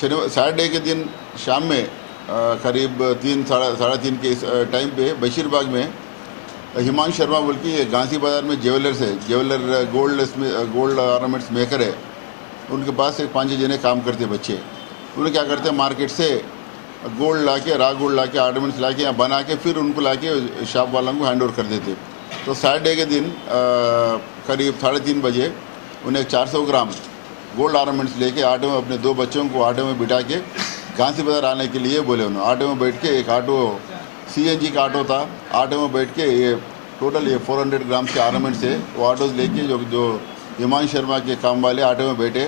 शनिवार सैटरडे के दिन शाम में करीब 3 साढ़े 3 के इस टाइम पे बशीरबाग में हिमांशु शर्मा बोल के गांधी बाज़ार में ज्वेलर्स है, ज्वेलर गोल्ड ऑर्नामेंट्स मेकर है। उनके पास एक 5-6 जने काम करते हैं बच्चे। उन्हें क्या करते हैं, मार्केट से गोल्ड ला के, रॉ गोल्ड ला के, ऑर्नामेंट्स ला के, यहाँ बना के फिर उनको ला के शॉप वालों को हैंड ओवर कर देते। तो सैटरडे के दिन करीब 3:30 बजे उन्हें 400 ग्राम गोल्ड ऑर्नामेंट्स लेके ऑटो में अपने 2 बच्चों को ऑटो में बिठा के गांधी बाज़ार आने के लिए बोले। उन्होंने ऑटो में बैठ के, एक ऑटो CNG का ऑटो था, ऑटो में बैठ के ये टोटल 400 ग्राम के ऑर्नामेंट्स है, वो ऑटोज लेके जो हिमांशु शर्मा के काम वाले ऑटो में बैठे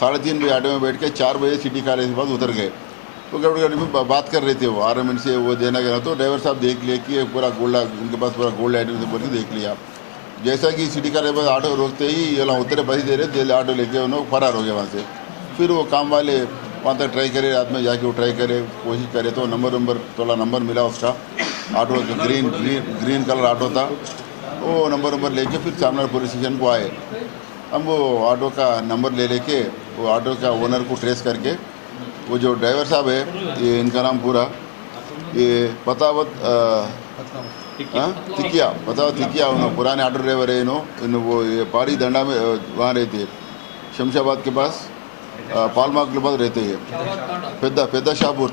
3:30 बजे ऑटो में बैठ के 4 बजे सिटी कॉलेज के पास उतर गए। तो गड़बड़ में बात कर रहे थे, वो ऑर्नामेंट से वो देना गया। तो ड्राइवर साहब देख लिया कि पूरा गोल्ड, उनके पास पूरा गोल्ड आइटम से बोल के देख लिया। जैसा कि सिटी कॉलेज के पास ऑटो रोकते ही ये लोग उतरे, पैसे दे रहे, ऑटो लेके उन्होंने फरार हो गया वहाँ से। फिर वो काम वाले वहाँ तक ट्राई करे, रात में जाके वो ट्राई करे, कोशिश करे, तो थोड़ा नंबर मिला उसका। ऑटो का ग्रीन कलर ऑटो था, वो नंबर लेके फिर सामने पुलिस स्टेशन को आए। हम वो ऑटो का नंबर ले लेके वो ऑटो का ओनर को ट्रेस करके, वो जो ड्राइवर साहब है, ये इनका नाम पूरा ये पतावत तिकिया उन्होंने पुराने ऑटो ड्राइवर है। वो ये पारी दंडा में वहाँ रहते हैं, शमशाबाद के पास पालमा के पास रहते हैं, पेद्दा शाहबाद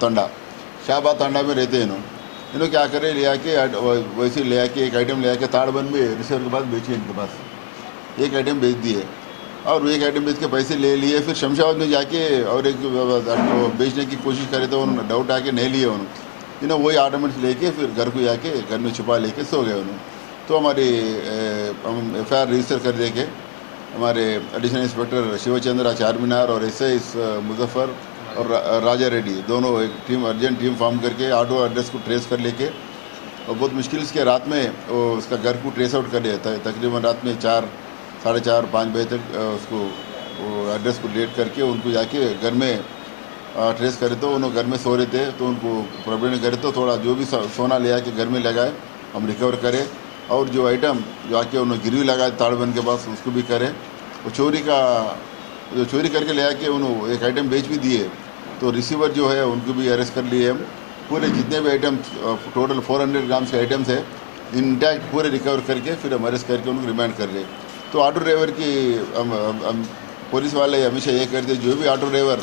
तंडा में रहते हैं। इन्होंने क्या करे, ले आके वैसे ले आके एक आइटम ले आके ताड़बंद में रिसर्व के पास बेची। इनके पास एक आइटम बेच दिए और एक आइटम बेच के पैसे ले लिए। फिर शमशाबाद में जाके और एक बेचने की कोशिश करे तो उन्होंने डाउट आके नहीं लिए उन्होंने वही ऑर्नामेंट्स लेके फिर घर को जाके घर में छुपा लेके सो गए उन्होंने। तो हमारी FIR रजिस्टर कर दे के हमारे एडिशनल इंस्पेक्टर शिवचंद्र चारमीनार और SI मुजफ्फर और राजा रेड्डी दोनों एक टीम, अर्जेंट टीम फॉर्म करके ऑटो एड्रेस को ट्रेस कर लेके, और बहुत मुश्किल से रात में वो उसका घर को ट्रेस आउट कर लिया था। तकरीबन रात में 4, साढ़े 4-5 बजे तक उसको वो एड्रेस को लेट करके उनको जाके घर में ट्रेस करे। तो उन्होंने घर में सो रहे थे, तो उनको प्रॉब्लम करे, तो थोड़ा जो भी सोना ले आके घर में लगाए, हम रिकवर करें। और जो आइटम जो आके उन्होंने गिरवी लगाए ताड़बंद के पास, उसको भी करें। वो चोरी करके ले आके उन्होंने एक आइटम बेच भी दिए। तो रिसीवर जो है उनको भी अरेस्ट कर लिए हम। पूरे जितने भी आइटम टोटल 400 ग्राम्स के आइटम्स है इंटैक्ट पूरे रिकवर करके फिर हम अरेस्ट करके उनको रिमांड कर रहे। तो ऑटो ड्राइवर की हम पुलिस वाले हमेशा ये करते, जो भी ऑटो ड्राइवर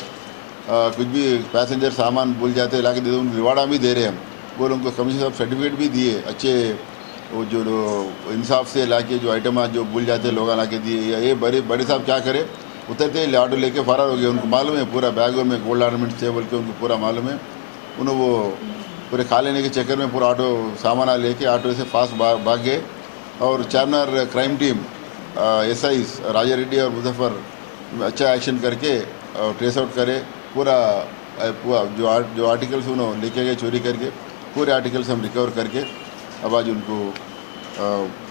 कुछ भी पैसेंजर सामान भूल जाते ला के दे, उनको रिवार्ड भी दे रहे हम। वो उनको कमीशन साहब सर्टिफिकेट भी दिए अच्छे, वो जो इंसाफ से ला के जो आइटम आज जो भूल जाते लोग ला के दिए। ये बड़े साहब क्या करे, उतरते ही ऑटो लेके फरार हो गए। उनको मालूम है पूरा बैगों में गोल्ड ऑर्नामेंट्स थे बोल के, उनको पूरा मालूम है। उन्होंने वो पूरे खा लेने के चक्कर में पूरा ऑटो सामान लेके ऑटो से फास्ट भाग गए। और चारमीनार क्राइम टीम SIs राजा रेड्डी और मुजफ्फर अच्छा एक्शन करके ट्रेस आउट करे। पूरा जो आर्टिकल्स उन्होंने लेके गए चोरी करके, पूरे आर्टिकल्स हम रिकवर करके अब आज उनको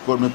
कोर्ट में